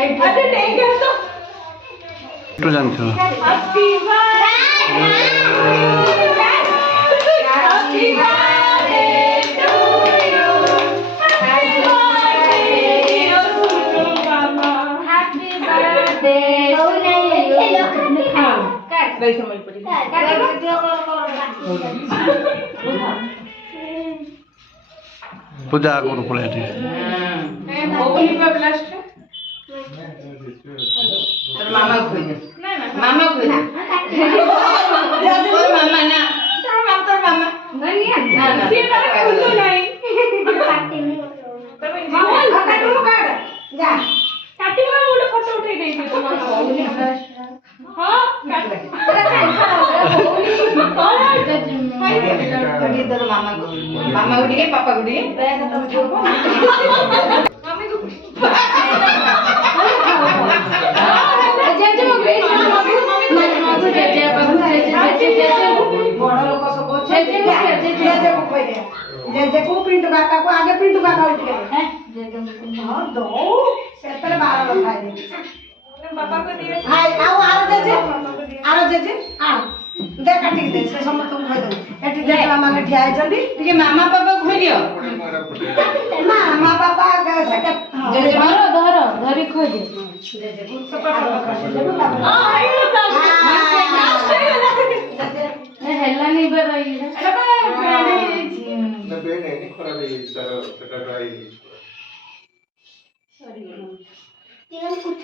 अरे नहीं क्या तो तो जानते हो happy birthday to you happy birthday dear मामा हैप्पी बर्थडे टू यू काट नहीं समझ पड़ी पूजा करो पड़े थी ओपनिंग पे ब्लास्ट मामा को ना ना मामा को और मामा ना तो मामा नहीं है ना ना ये ना कुल्लू नहीं मामा काट लो काट जा काटी वाला मुझे फोटो उठा नहीं थी तुम्हारा हां काट अभी तो मामा को उड़िए पापा को उड़िए मम्मी को जेजे मम्मी मामा को जेजे बाबू जेजे बड़ लोक सब जेजे जेजे को कह दे जेजे को पिंटू काका को आगे पिंटू काका उठ गए हैं जेजे को हां दो सेतरे 12 रखा है पापा को दिए हाय आओ आरो जेजे आ दे काटी दे से सब तुम कह दो एटी जे मामा के ठिया आइछंदी ଟିକେ ମାମା ପାପା କହିଦିଅ मामा पापा सेटा जेजे धरी खोज जेजे को सपटा आयो लास्ट हेला नहीं बरा ये अरे बा ना बेड है नहीं खराब है सर सेटा ड्राई कुछ